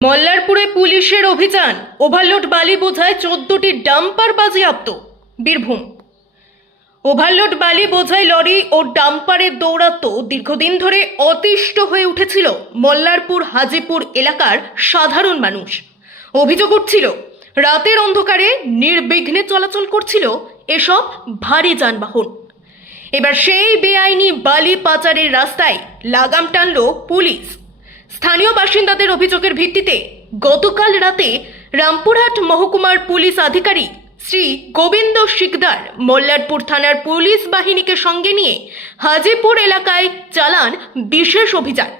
মল্লারপুরে পুলিশের অভিযান। ওভারলোড বালি বোঝায় চোদ্দটি ডাম্পার বাজেয়াপ্ত। বীরভূম। ওভারলোড বালি বোঝাই লরি ও ডাম্পারের দৌরাত্ম দীর্ঘদিন ধরে অতিষ্ঠ হয়ে উঠেছিল মল্লারপুর হাজিপুর এলাকার সাধারণ মানুষ। অভিযোগ উঠছিল, রাতের অন্ধকারে নির্বিঘ্নে চলাচল করছিল এসব ভারী যানবাহন। এবার সেই বেআইনি বালি পাচারের রাস্তায় লাগাম টানল পুলিশ। স্থানীয় বাসিন্দাদের অভিযোগের ভিত্তিতে গতকাল রাতে রামপুরহাট মহকুমার পুলিশ আধিকারিক শ্রী গোবিন্দ শিকদার মোল্লারপুর থানার পুলিশ বাহিনীকে সঙ্গে নিয়ে হাজিপুর এলাকায় চালান বিশেষ অভিযান।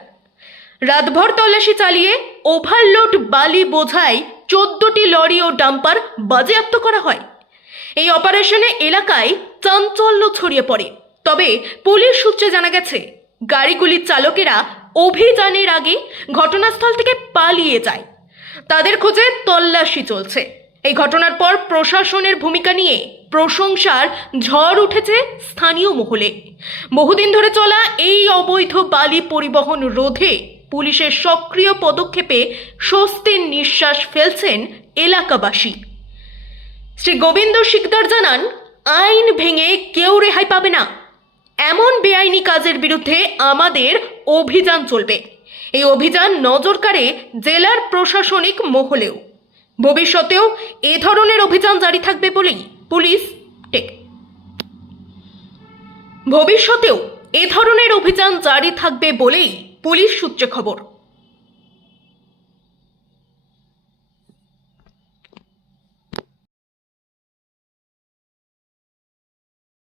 রাতভর তল্লাশি চালিয়ে ওভারলোড বালি বোঝায় চোদ্দটি লরি ও ডাম্পার বাজেয়াপ্ত করা হয়। এই অপারেশনে এলাকায় চাঞ্চল্য ছড়িয়ে পড়ে। তবে পুলিশ সূত্রে জানা গেছে, গাড়িগুলির চালকেরা অভিযানের আগে ঘটনাস্থল থেকে পালিয়ে যায়। তাদের খোঁজে তল্লাশি চলছে। এই ঘটনার পর প্রশাসনের ভূমিকা নিয়ে প্রশংসার ঝড় উঠেছে স্থানীয় মহলে। বহুদিন ধরে চলা এই অবৈধ বালি পরিবহন রোধে পুলিশের সক্রিয় পদক্ষেপে স্বস্তির নিঃশ্বাস ফেলছেন এলাকাবাসী। শ্রী গোবিন্দ শিকদার জানান, আইন ভেঙে কেউ রেহাই পাবে না। এমন বেআইনি কাজের বিরুদ্ধে আমাদের অভিযান চলবে। এই অভিযান নজর কাড়ে জেলার প্রশাসনিক মহলেও। ভবিষ্যতেও এ ধরনের অভিযান জারি থাকবে বলেই পুলিশ টেক। ভবিষ্যতেও এ ধরনের অভিযান জারি থাকবে বলেই পুলিশ সূত্রে খবর।